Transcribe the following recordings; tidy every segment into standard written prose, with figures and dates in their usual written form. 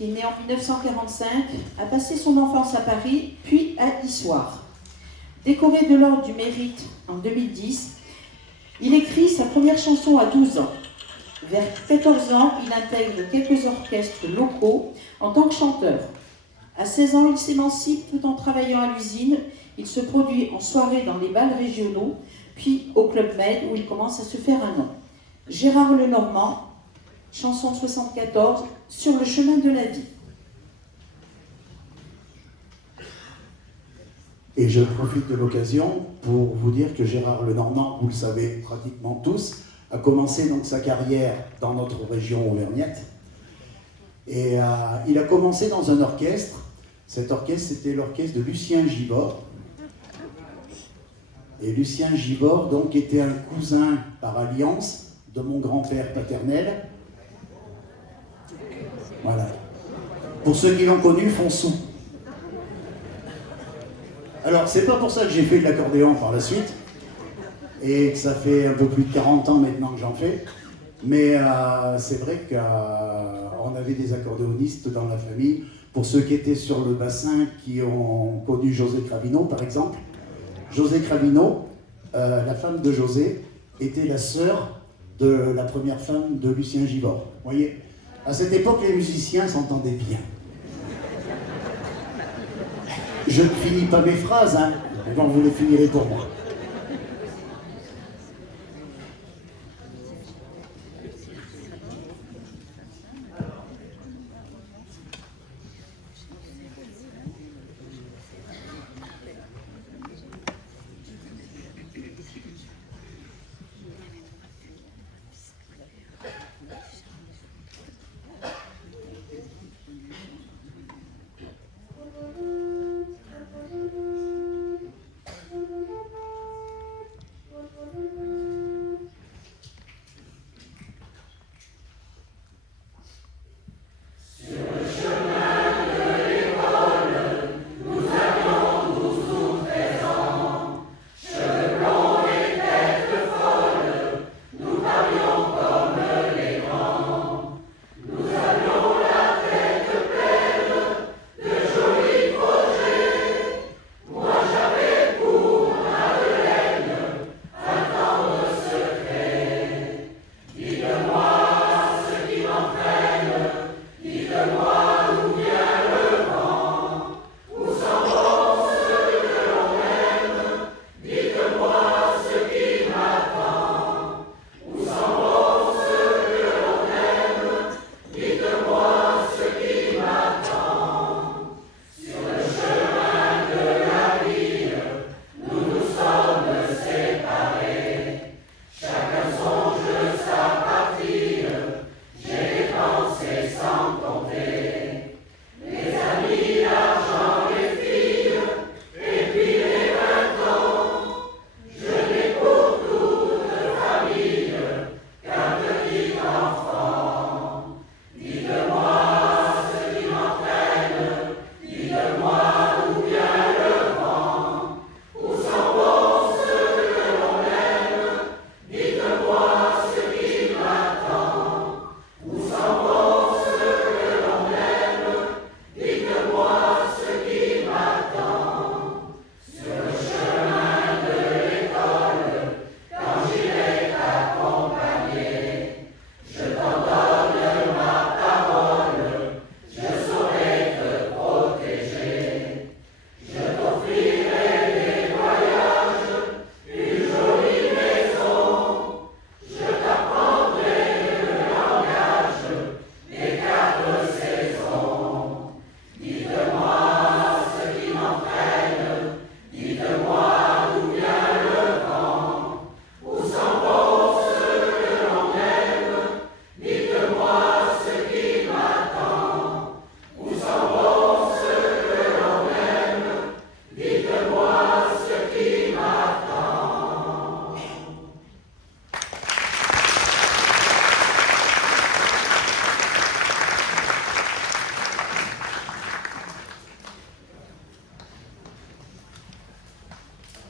qui est né en 1945, a passé son enfance à Paris, puis à Issoire. Décoré de l'Ordre du Mérite en 2010, il écrit sa première chanson à 12 ans. Vers 14 ans, il intègre quelques orchestres locaux en tant que chanteur. À 16 ans, il s'émancipe tout en travaillant à l'usine. Il se produit en soirée dans les bals régionaux, puis au Club Med où il commence à se faire un nom. Gérard Lenormand, chanson de 74, Sur le chemin de la vie. Et je profite de l'occasion pour vous dire que Gérard Lenormand, vous le savez pratiquement tous, a commencé donc sa carrière dans notre région auvergnate. Et il a commencé dans un orchestre. Cet orchestre, c'était l'orchestre de Lucien Gibord. Et Lucien Gibord, donc, était un cousin par alliance de mon grand-père paternel. Voilà. Pour ceux qui l'ont connu, Fonsou. Alors, c'est pas pour ça que j'ai fait de l'accordéon par la suite, et que ça fait un peu plus de 40 ans maintenant que j'en fais, mais c'est vrai qu'on avait des accordéonistes dans la famille. Pour ceux qui étaient sur le bassin, qui ont connu José Cravino, par exemple, José Cravino, la femme de José, était la sœur de la première femme de Lucien Gibord. Vous voyez, à cette époque, les musiciens s'entendaient bien. Je ne finis pas mes phrases, hein, quand vous les finirez pour moi.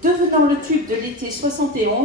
Devenant le tube de l'été 71,